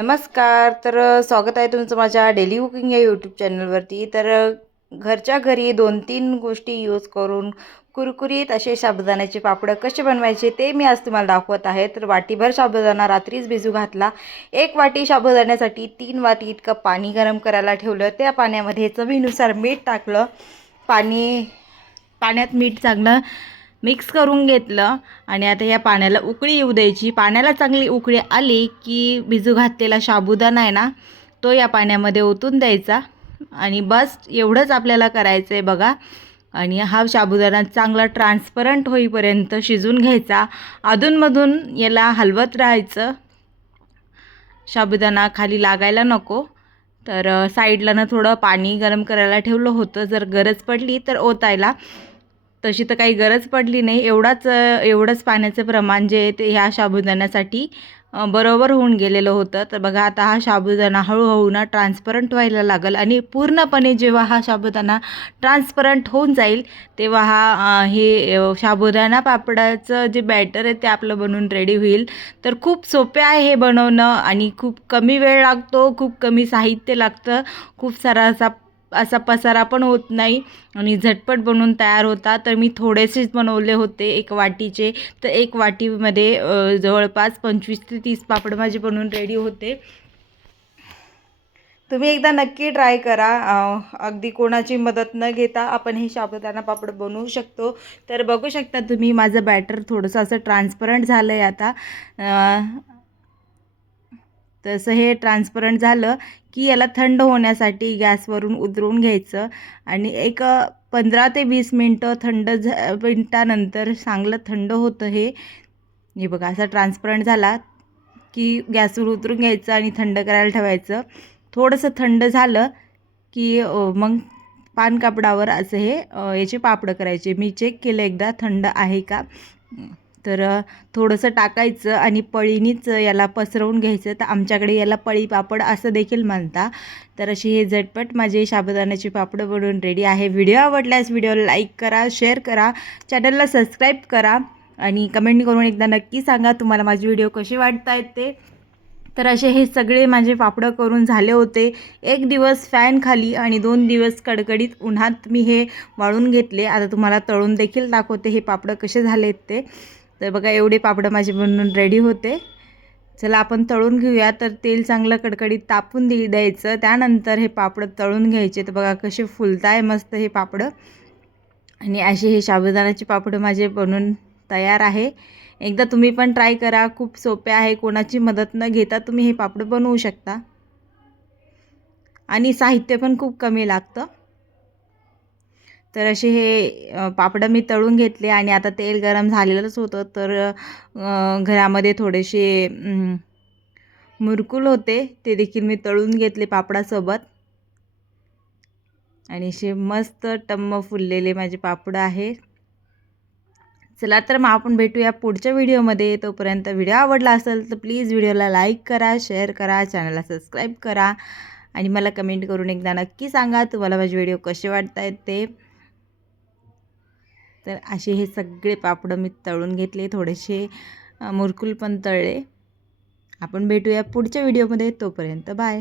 नमस्कार. स्वागत आहे तुमचं माझ्या डेली कुकिंग या यूट्यूब चॅनलवरती. घरच्या घरी 2-3 गोष्टी यूज करून कुरकुरीत असे साबुदाण्याचे पापड कसे बनवायचे ते मी आज तुम्हाला दाखवत आहे. तर वाटीभर साबुदाणा रात्रीच भिजू घातला. 1 वाटी साबुदाण्यासाठी 3 वाटी इतकं पाणी गरम करायला ठेवलं. त्या पाण्यामध्ये चवीनुसार मीठ टाकलं. पाण्यात मीठ चांगलं मिक्स करून घेतलं आणि आता या पाण्याला उकळी येऊ द्यायची. पाण्याला चांगली उकळी आली की भिजू घातलेला साबुदाणा आहे ना, तो या पाण्यामध्ये ओतून द्यायचा आणि बस एवढंच आपल्याला करायचं आहे बघा. आणि हा साबुदाणा चांगला ट्रान्सपरंट होईपर्यंत शिजून घ्यायचा. अधूनमधून याला हलवत राहायचं, साबुदाणा खाली लागायला नको. साईडला ना थोडं पाणी गरम करायला ठेवलं होतं, जर गरज पडली तर ओतायला. तशी तर काही गरज पडली नाही. एवढंच पाण्याचं प्रमाण जे आहे ते ह्या साबुदाण्यासाठी बरोबर होऊन गेलेलं होतं. तर बघा आता हा साबुदाणा हळूहळू ना ट्रान्सपरंट व्हायला लागेल आणि पूर्णपणे जेव्हा हा साबुदाणा ट्रान्सपरंट होऊन जाईल तेव्हा हे साबुदाणा पापडाचं जे बॅटर आहे ते आपलं बनवून रेडी होईल. तर खूप सोपे आहे हे बनवणं आणि खूप कमी वेळ लागतो, खूप कमी साहित्य लागतं, खूप सारा असा पसारा पण होत नाही आणि झटपट बनवून तयार होता. तर मी थोडेसेच बनवले होते 1 वाटीचे. तर 1 वाटीमध्ये जवळपास 25 ते 30 पापड माझे बनवून रेडी होते. तुम्ही एकदा नक्की ट्राय करा. अगदी कोणाची मदत न घेता आपण हे साबुदाणा पापड बनवू शकतो. तर बघू शकता तुम्ही माझं बॅटर थोडंसं असं ट्रान्सपरंट झालं आहे आता. तसं हे ट्रान्सपरंट झालं की याला थंड होण्यासाठी गॅसवरून उतरवून घ्यायचं आणि एक 15 ते 20 मिनटं मिनटानंतर चांगलं थंड होतं हे बघा. असा ट्रान्सपरंट झाला की गॅसवर उतरून घ्यायचं आणि थंड करायला ठेवायचं. थोडंसं थंड झालं की मग पान कापडावर असं याचे पापड करायचे. मी चेक केलं एकदा थंड आहे का. थोडंसं टाकायचं आणि पळीनीच याला पसरवून घ्यायचं. तर आमच्याकडे याला पळी पापड असं देखील म्हणतात. तर अशी हे झटपट माझे साबुदाण्याचे पापड बनवून रेडी आहे. व्हिडिओ आवडल्यास व्हिडिओला लाईक करा, शेअर करा, चॅनलला सबस्क्राईब करा आणि कमेंट करून एकदा नक्की सांगा तुम्हाला माझे व्हिडिओ कसे वाटत आहेत ते. तर असे हे सगळे माझे पापड करून झाले होते. 1 दिवस फॅन खाली आणि 2 दिवस कडकडीत उन्हात मी हे वाळून घेतले. आता तुम्हाला तळून देखील दाखवते हे पापड कसे झालेत ते. तर बघा एवढे पापड माझे बनवून रेडी होते. चला आपण तळून घेऊया. तर तेल चांगलं कडकडीत तापून द्यायचं. त्यानंतर हे पापड तळून घ्यायचे. तर बघा कसे फुलताय मस्त हे पापड. आणि असे हे साबुदाण्याचे पापड माझे बनवून तयार आहे. एकदा तुम्ही पण ट्राय करा. खूप सोपे आहे. कोणाची मदत न घेता तुम्ही हे पापड बनवू शकता आणि साहित्य पण खूप कमी लागतं. तर असे हे पापड मी तळून घेतले आणि आता तेल गरम झालेलंच होतं. घरामध्ये थोडेसे मुरकुल होते, ते देखील मी तळून घेतले पापडासोबत. आणि असे मस्त टम्म फुललेले माझे पापड आहे. चला तर मग आपण भेटूया पुढच्या व्हिडिओमध्ये. तोपर्यंत व्हिडिओ आवडला असेल तर प्लीज व्हिडिओला लाईक करा, शेअर करा, चॅनलला सबस्क्राईब करा आणि मला कमेंट करून एकदा नक्की सांगा तुम्हाला माझे व्हिडिओ कसे वाटत आहेत ते. तर असे हे सगळे पापड मी तळून घेतले, थोडेसे मुरकुल पण तळले. आपण भेटूया पुढच्या व्हिडिओमध्ये. तोपर्यंत बाय.